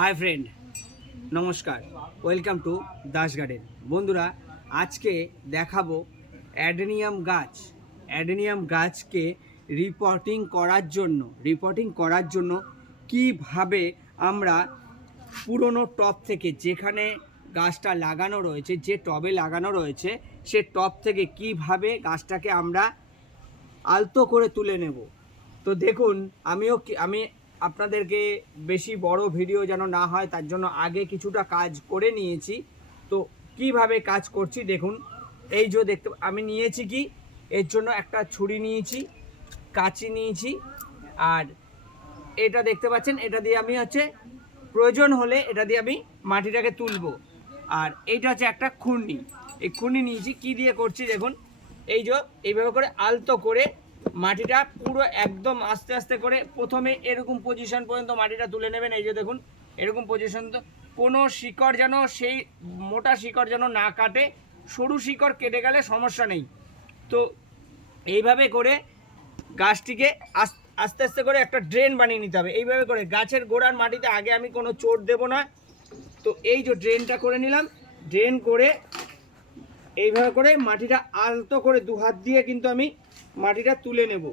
Hi friend, নমস্কার। Welcome to Das garden. বন্ধুরা, আজকে দেখাবো অ্যাডেনিয়াম গাছকে রিপোর্টিং করার জন্য কিভাবে আমরা পুরনো টব থেকে, যেখানে গাছটা লাগানো রয়েছে, যে টবে লাগানো রয়েছে, সে টব থেকে কিভাবে গাছটাকে আমরা আলতো করে তুলে নেব। তো দেখুন, আমি আপনাদেরকে বেশি বড় ভিডিও যেন না হয় তার জন্য আগে কিছুটা কাজ করে নিয়েছি। তো কিভাবে কাজ করছি দেখুন। এই যে দেখতে আমি নিয়েছি কি, এর জন্য একটা ছুরি নিয়েছি, কাঁচি নিয়েছি, আর এটা দেখতে পাচ্ছেন, এটা দিয়ে আমি প্রয়োজন হলে এটা দিয়ে আমি মাটিটাকে তুলবো। আর এইটা হচ্ছে একটা খুরনি, এই খুরনি নিয়েছি। কি দিয়ে করছি দেখুন, এইভাবে করে আলতো করে মাটিটা পুরো একদম আস্তে আস্তে করে প্রথমে এরকম পজিশন পর্যন্ত মাটিটা তুলে নেবেন। এই যে দেখুন, এরকম পজিশন। তো কোনো শিকড় যেন, সেই মোটা শিকড় যেন না কাটে, সরু শিকড় কেটে গেলে সমস্যা নেই। তো এইভাবে করে গাছটিকে আস্তে আস্তে করে একটা ড্রেন বানিয়ে নিতে হবে। এইভাবে করে গাছের গোড়ার মাটিতে আগে আমি কোনো চোট দেব না। তো এই যে ড্রেনটা করে নিলাম, ড্রেন করে এইভাবে করে মাটিটা আলতো করে দু হাত দিয়ে কিন্তু আমি মাটিটা তুলে নেব।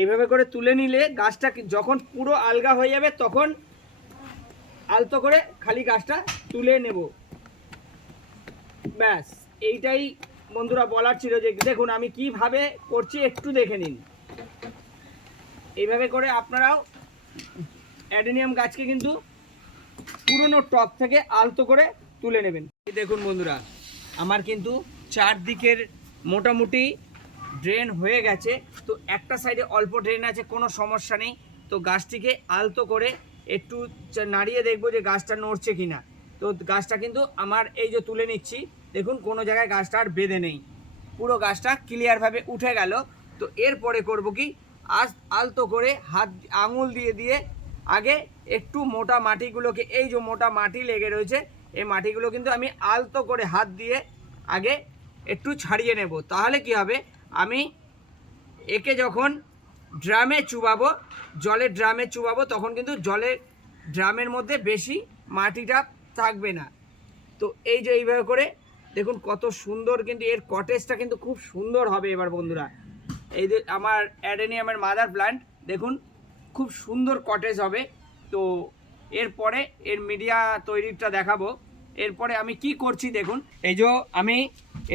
এইভাবে করে তুলে নিলে গাছটা যখন পুরো আলগা হয়ে যাবে তখন আলতো করে খালি গাছটা তুলে নেব। ব্যাস, এইটাই বন্ধুরা বলার ছিল। যে দেখুন আমি কিভাবে করছি, একটু দেখে নিন। এইভাবে করে আপনারাও অ্যাডেনিয়াম গাছকে কিন্তু পুরনো টব থেকে আলতো করে তুলে নেবেন। দেখুন বন্ধুরা, আমার কিন্তু চারদিকের মোটামুটি ড্রেন হয়ে গেছে। তো একটা সাইডে অল্প ড্রেন আছে, কোনো সমস্যা নেই। তো গাছটিকে আলতো করে একটু নাড়িয়ে দেখবো যে গাছটা নড়ছে কিনা। তো গাছটা কিন্তু আমার এই যে তুলে নিচ্ছি, দেখুন কোনো জায়গায় গাছটা আর বেঁধে নেই, পুরো গাছটা ক্লিয়ারভাবে উঠে গেল। তো এরপরে করব কি, আলতো করে হাত আঙুল দিয়ে দিয়ে আগে একটু মোটা মাটিগুলোকে, এই যে মোটা মাটি লেগে রয়েছে, এই মাটিগুলো কিন্তু আমি আলতো করে হাত দিয়ে আগে একটু ছাড়িয়ে নেব। তাহলে কি হবে, আমি একে যখন ড্রামে চুবাবো, জলের ড্রামে চুবাবো, তখন কিন্তু জলের ড্রামের মধ্যে বেশি মাটিটা থাকবে না। তো এই যে এইভাবে করে দেখুন কত সুন্দর, কিন্তু এর কটেজটা কিন্তু খুব সুন্দর হবে। এবার বন্ধুরা, এই যে আমার অ্যাডেনিয়ামের মাদার প্ল্যান্ট, দেখুন খুব সুন্দর কটেজ হবে। তো এরপরে এর মিডিয়া তৈরিটা দেখাবো। এরপরে আমি কি করছি দেখুন, এই যে আমি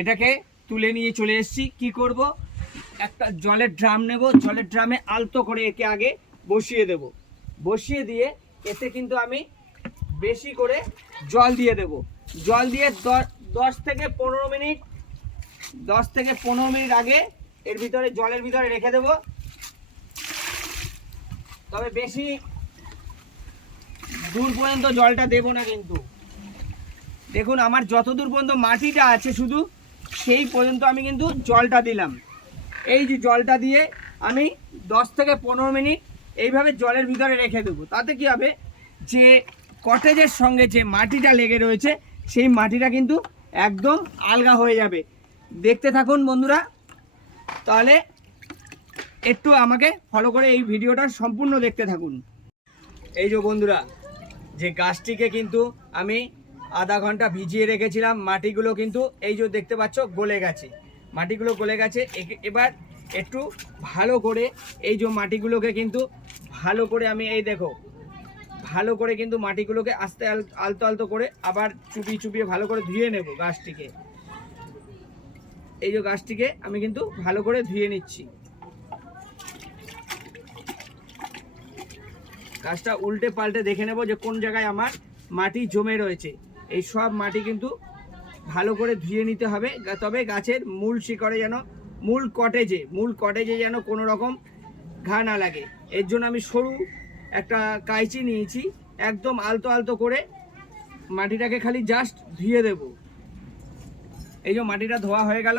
এটাকে তুলে নিয়ে চলে এসেছি। কি করব, একটা জলের ড্রাম নেব, জলের ড্রামে আলতো করে একে আগে বসিয়ে দেব। বসিয়ে দিয়ে এতে কিন্তু আমি বেশি করে জল দিয়ে দেব। জল দিয়ে 10 থেকে 15 মিনিট, 10 থেকে 15 মিনিট আগে এর ভিতরে, জলের ভিতরে রেখে দেব। তবে বেশি দূর পর্যন্ত জলটা দেব না কিন্তু। দেখুন আমার যত দূর পর্যন্ত মাটিটা আছে শুধু সেই পর্যন্ত আমি কিন্তু জলটা দিলাম। এই যে জলটা দিয়ে আমি 10 থেকে 15 মিনিট এইভাবে জলের ভিতরে রেখে দেবো। তাতে কি হবে, যে কটেজের সঙ্গে যে মাটিটা লেগে রয়েছে সেই মাটিটা কিন্তু একদম আলগা হয়ে যাবে। দেখতে থাকুন বন্ধুরা, তাহলে একটু আমাকে ফলো করে এই ভিডিওটা সম্পূর্ণ দেখতে থাকুন। এই যে বন্ধুরা, যে গাছটিকে কিন্তু আমি আধা ঘন্টা ভিজিয়ে রেখেছিলাম, মাটিগুলো কিন্তু এই যে দেখতে পাচ্ছ গলে গেছে, মাটিগুলো গলে গেছে। এবার একটু ভালো করে এই যে মাটিগুলোকে কিন্তু ভালো করে আমি, এই দেখো ভালো করে কিন্তু মাটিগুলোকে আস্তে আলতো আলতো করে আবার চুপিয়ে চুপিয়ে ভালো করে ধুয়ে নেব গাছটিকে। এই যে গাছটিকে আমি কিন্তু ভালো করে ধুয়ে নিচ্ছি। গাছটা উল্টে পাল্টে দেখে নেব যে কোন জায়গায় আমার মাটি জমে রয়েছে। এই সব মাটি কিন্তু ভালো করে ধুয়ে নিতে হবে। তবে গাছের মূল শিকড়ে যেন, মূল কটেজে যেন কোনো রকম ঘা না লাগে। এর জন্য আমি সরু একটা কাঁচি নিয়েছি, একদম আলতো আলতো করে মাটিটাকে খালি জাস্ট ধুয়ে দেব। এই যে মাটিটা ধোয়া হয়ে গেল।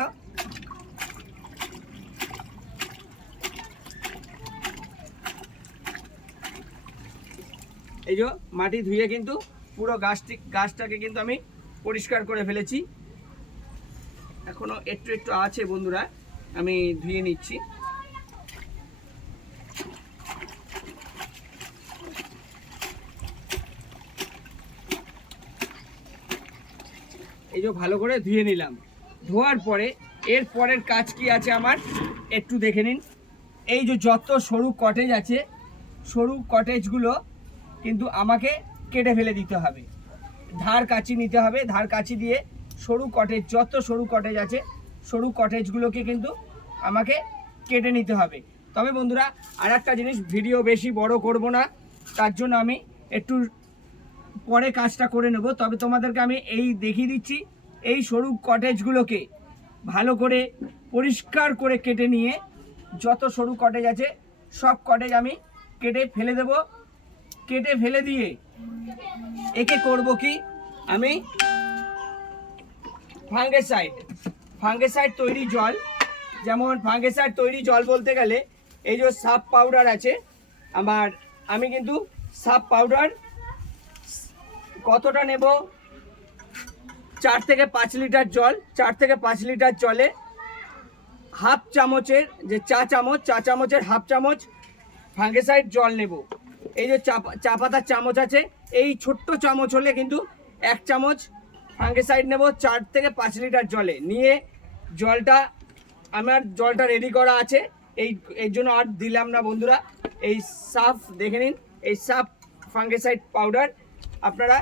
এই যে মাটি ধুয়ে কিন্তু পুরো গাছটাকে কিন্তু আমি পরিষ্কার করে ফেলেছি। এখনো একটু একটু আছে বন্ধুরা, আমি ধুয়ে নিচ্ছি। এই যে ভালো করে ধুয়ে নিলাম। ধোয়ার পরে এর পরের কাজ কি আছে আমার একটু দেখে নিন। এই যে যত সরু কটেজ আছে, সরু কটেজগুলো কিন্তু আমাকে কেটে ফেলে দিতে হবে। ধার কাঁচি নিতে হবে, ধার কাঁচি দিয়ে সরু কটেজ, যত সরু কটেজ আছে সরু কটেজগুলোকে কিন্তু আমাকে কেটে নিতে হবে। তবে বন্ধুরা আর একটা জিনিস, ভিডিও বেশি বড় করব না, তার জন্য আমি একটু পরে কাজটা করে নেব। তবে তোমাদেরকে আমি এই দেখিয়ে দিচ্ছি, এই সরু কটেজগুলোকে ভালো করে পরিষ্কার করে কেটে নিয়ে যত সরু কটেজ আছে সব কটেজ আমি কেটে ফেলে দেব। কেটে ফেলে দিয়ে একে করব কি, আমি ফাঙ্গিসাইড তৈরি জল, যেমন ফাঙ্গিসাইড তৈরি জল বলতে গেলে এই যে সাপ পাউডার আছে আমার, আমি কিন্তু সাপ পাউডার কতটা নেব, 4 থেকে 5 লিটার জল, 4 থেকে 5 লিটার জলে হাফ চামচের যে চা চামচের হাফ চামচ ফাঙ্গিসাইড জল নেব। এই যে চা পাতার চামচ আছে, এই ছোট্ট চামচ হলে কিন্তু 1 চামচ ফাঙ্গিসাইড নেব 4 থেকে 5 লিটার জলে নিয়ে। জলটা রেডি করা আছে, এর জন্য আর দিলাম না বন্ধুরা। এই সাফ দেখে নিন, এই সাফ ফাঙ্গিসাইড পাউডার আপনারা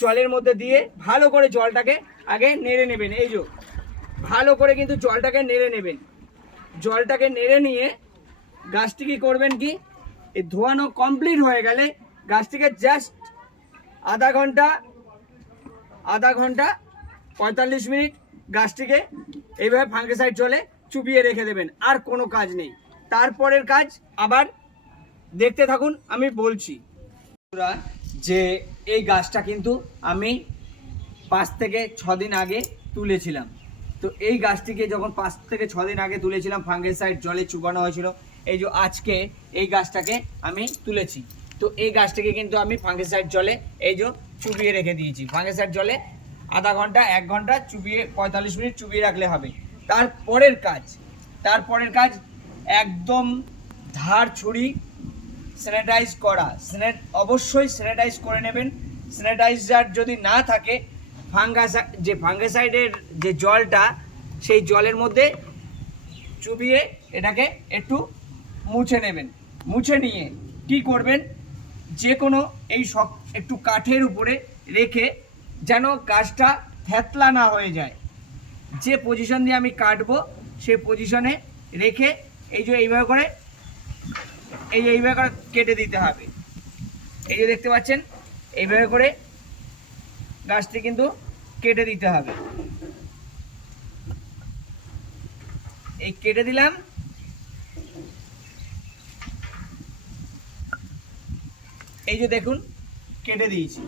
জলের মধ্যে দিয়ে ভালো করে জলটাকে আগে নেড়ে নেবেন। এই যে ভালো করে কিন্তু জলটাকে নেড়ে নেবেন। জলটাকে নেড়ে নিয়ে গাছটি কি করবেন কি, এই ধোয়ানো কমপ্লিট হয়ে গেলে গাছটিকে জাস্ট আধা ঘন্টা 45 মিনিট গাছটিকে এইভাবে ফাঙ্গিসাইড জলে চুবিয়ে রেখে দেবেন, আর কোনো কাজ নেই। তারপরের কাজ আবার দেখতে থাকুন, আমি বলছি যে এই গাছটা কিন্তু আমি 5 থেকে 6 দিন আগে তুলেছিলাম। তো এই গাছটিকে যখন 5 থেকে 6 দিন আগে তুলেছিলাম, ফাঙ্গিসাইড জলে চুবানো হয়েছিল। এই যে আজকে এই গাছটাকে আমি তুলেছি, তো এই গাছটাকে কিন্তু আমি ফাঙ্গিসাইড জলে এই যে চুবিয়ে রেখে দিয়েছি। ফাঙ্গিসাইড জলে আধা ঘন্টা 1 ঘন্টা চুবিয়ে 45 মিনিট চুবিয়ে রাখলে হবে। তারপরের কাজ একদম ধার ছুরি স্যানিটাইজ করা। অবশ্যই স্যানিটাইজ করে নেবেন। স্যানিটাইজার যদি না থাকে, ফাঙ্গিসাইডের যে জলটা, সেই জলের মধ্যে চুবিয়ে এটাকে একটু মুছে নেবেন। মুছে নিয়ে কি করবেন, যে কোনো একটু কাঠের উপরে রেখে, যেন গাছটা থেতলা না হয়ে যায়, যে পজিশন দিয়ে আমি কাটবো সেই পজিশনে রেখে এই যে এইভাবে করে কেটে দিতে হবে। এই যে দেখতে পাচ্ছেন, এইভাবে করে গাছটি কিন্তু কেটে দিতে হবে। এই কেটে দিলাম। এই যে দেখুন কেটে দিয়েছি।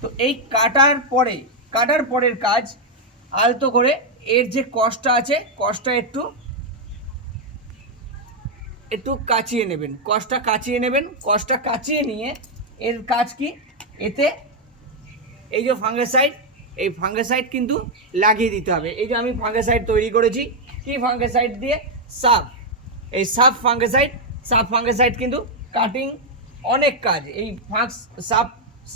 তো এই কাটার পরের কাজ আলতো করে এর যে কষটা আছে, কষটা একটু কাচিয়ে নেবেন। কষটা কাচিয়ে নিয়ে এর কাজ কি, এতে এই যে ফাঙ্গিসাইড কিন্তু লাগিয়ে দিতে হবে। এই যে আমি ফাঙ্গিসাইড তৈরি করেছি, কি ফাঙ্গিসাইড দিয়ে, এই সাফ ফাঙ্গিসাইড কিন্তু কাটিং অনেক কাজ। এই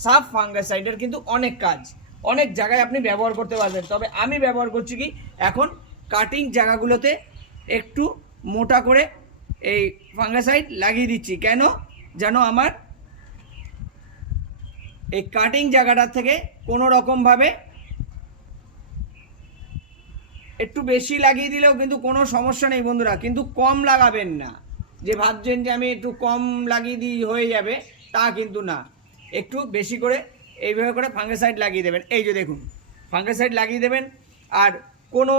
সাফ ফাঙ্গিসাইডের কিন্তু অনেক কাজ, অনেক জায়গায় আপনি ব্যবহার করতে পারবেন। তবে আমি ব্যবহার করছি কি, এখন কাটিং জায়গাগুলোতে একটু মোটা করে এই ফাঙ্গিসাইড লাগিয়ে দিচ্ছি। কেন, যেন আমার এই কাটিং জায়গাটার থেকে কোনো রকমভাবে একটু বেশি লাগিয়ে দিলেও কিন্তু কোনো সমস্যা নেই বন্ধুরা, কিন্তু কম লাগাবেন না। যে ভাবছেন যে আমি একটু কম লাগিয়ে দিই হয়ে যাবে, তা কিন্তু না। একটু বেশি করে এইভাবে করে ফাঙ্গিসাইড লাগিয়ে দেবেন। এই যে দেখুন ফাঙ্গিসাইড লাগিয়ে দেবেন, আর কোনো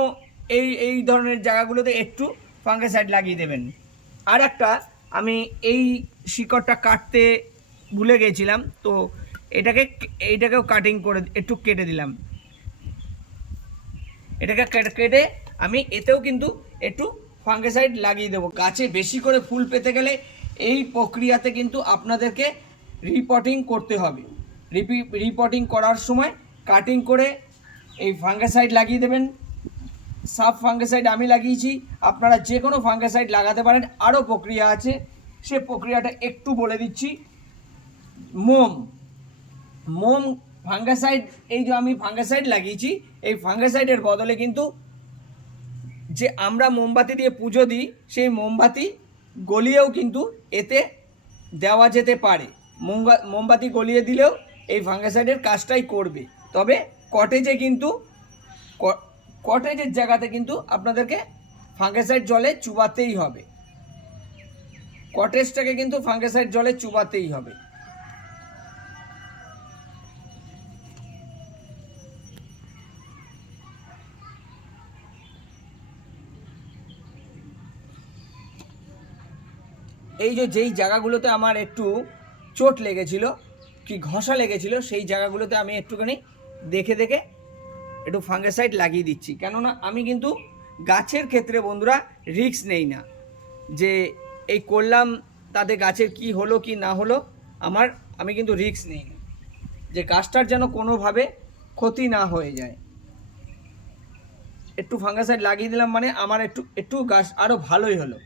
এই ধরনের জায়গাগুলোতে একটু ফাঙ্গিসাইড লাগিয়ে দেবেন। আর একটা, আমি এই শিকড়টা কাটতে ভুলে গেছিলাম, তো এইটাকেও কাটিং করে একটু কেটে দিলাম। এটাকে কেটে আমি এতেও কিন্তু একটু ফাঙ্গিসাইড লাগিয়ে দেবো। গাছে বেশি করে ফুল পেতে গেলে এই প্রক্রিয়াতে কিন্তু আপনাদেরকে রিপোর্টিং করতে হবে। রিপোর্টিং করার সময় কাটিং করে এই ফাঙ্গিসাইড লাগিয়ে দেবেন। সাফ ফাঙ্গিসাইড আমি লাগিয়েছি, আপনারা যে কোনো ফাঙ্গিসাইড লাগাতে পারেন। আরও প্রক্রিয়া আছে, সে প্রক্রিয়াটা একটু বলে দিচ্ছি। মোম ফাঙ্গাসাইড, এই যে আমি ফাঙ্গাসাইড লাগিয়েছি, এই ফাঙ্গাসাইডের বদলে কিন্তু যে আমরা মোমবাতি দিয়ে পুজো দিই, সেই মোমবাতি গলিয়েও কিন্তু এতে দেওয়া যেতে পারে। মোমবাতি গলিয়ে দিলেও এই ফাঙ্গাসাইডের কাজটাই করবে। তবে কটেজে কিন্তু কটেজের জায়গাতে কিন্তু আপনাদেরকে ফাঙ্গাসাইড জলে চুবাতেই হবে। কটেজটাকে কিন্তু ফাঙ্গাসাইড জলে চুবাতেই হবে। এই যে যেই জায়গাগুলোতে আমার একটু চোট লেগেছিল কি ঘষা লেগেছিল, সেই জায়গাগুলোতে আমি একটুখানি দেখে দেখে একটু ফাঙ্গাসাইড লাগিয়ে দিচ্ছি। কেননা আমি কিন্তু গাছের ক্ষেত্রে বন্ধুরা রিস্ক নেই না, যে এই করলাম তাতে গাছের কি হলো কি না হলো, আমি কিন্তু রিস্ক নেই না, যে গাছটার যেন কোনোভাবে ক্ষতি না হয়ে যায়। একটু ফাঙ্গাসাইড লাগিয়ে দিলাম মানে আমার একটু গাছ আরও ভালোই হলো।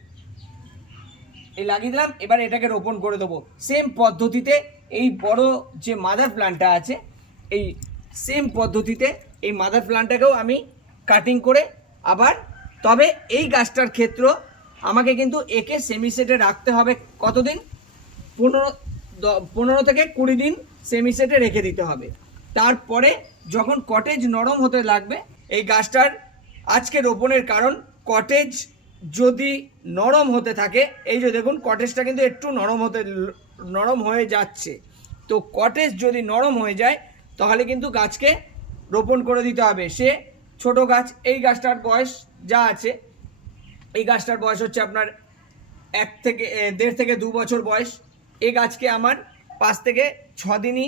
এই লাগিয়ে দিলাম, এবার এটাকে রোপণ করে দেবো সেম পদ্ধতিতে। এই বড় যে মাদার প্ল্যান্টটা আছে, এই সেম পদ্ধতিতে এই মাদার প্ল্যান্টটাকেও আমি কাটিং করে আবার, তবে এই গাছটার ক্ষেত্র আমাকে কিন্তু একে সেমি সেটে রাখতে হবে কতদিন, 15 থেকে 20 দিন সেমি সেটে রেখে দিতে হবে। তারপরে যখন কটেজ নরম হতে লাগবে, এই গাছটার আজকে রোপণের কারণ, কটেজ যদি নরম হতে থাকে, এই যে দেখুন কটেজটা কিন্তু একটু নরম হয়ে যাচ্ছে। তো কটেজ যদি নরম হয়ে যায় তাহলে কিন্তু গাছকে রোপণ করে দিতে হবে। সে ছোট গাছ, এই গাছটার বয়স যা আছে, এই গাছটার বয়স হচ্ছে আপনার 1.5 থেকে 2 বছর বয়স। এই গাছকে আমার 5 থেকে 6 দিনই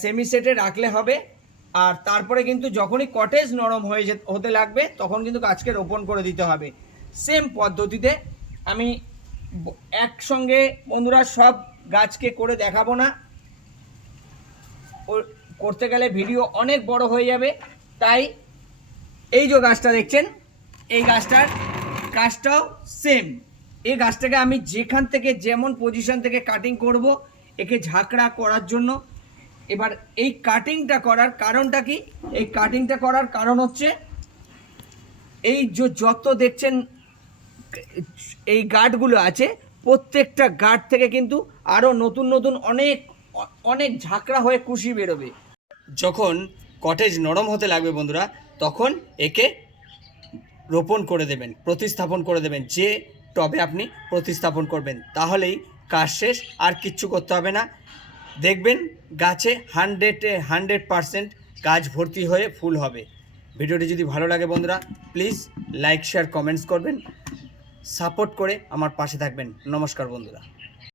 সেমি সেটে রাখলে হবে। আর তারপরে কিন্তু যখনই কটেজ নরম হতে লাগবে তখন কিন্তু গাছকে রোপণ করে দিতে হবে। সেম পদ্ধতিতে আমি একসঙ্গে বন্ধুরা সব গাছকে করে দেখাবো না, করতে গেলে ভিডিও অনেক বড় হয়ে যাবে। তাই এই যে গাছটা দেখছেন, এই গাছটার কাজটাও সেম। এই গাছটাকে আমি যেখান থেকে যেমন পজিশন থেকে কাটিং করব একে ঝাঁকড়া করার জন্য। এবার এই কাটিংটা করার কারণটা কি? এই কাটিংটা করার কারণ হচ্ছে এই যত দেখছেন এই গার্ডগুলো আছে, প্রত্যেকটা গার্ড থেকে কিন্তু আরও নতুন নতুন অনেক ঝাঁকড়া হয়ে কুশি বেরোবে। যখন কটেজ নরম হতে লাগবে বন্ধুরা, তখন একে রোপণ করে দেবেন, প্রতিস্থাপন করে দেবেন। যে টবে আপনি প্রতিস্থাপন করবেন তাহলেই কাজ শেষ, আর কিচ্ছু করতে হবে না। দেখবেন গাছে 100% গাছ ভর্তি হয়ে ফুল হবে। ভিডিওটি যদি ভালো লাগে বন্ধুরা, প্লিজ লাইক শেয়ার কমেন্টস করবেন, সাপোর্ট করে আমার পাশে থাকবেন। নমস্কার বন্ধুরা।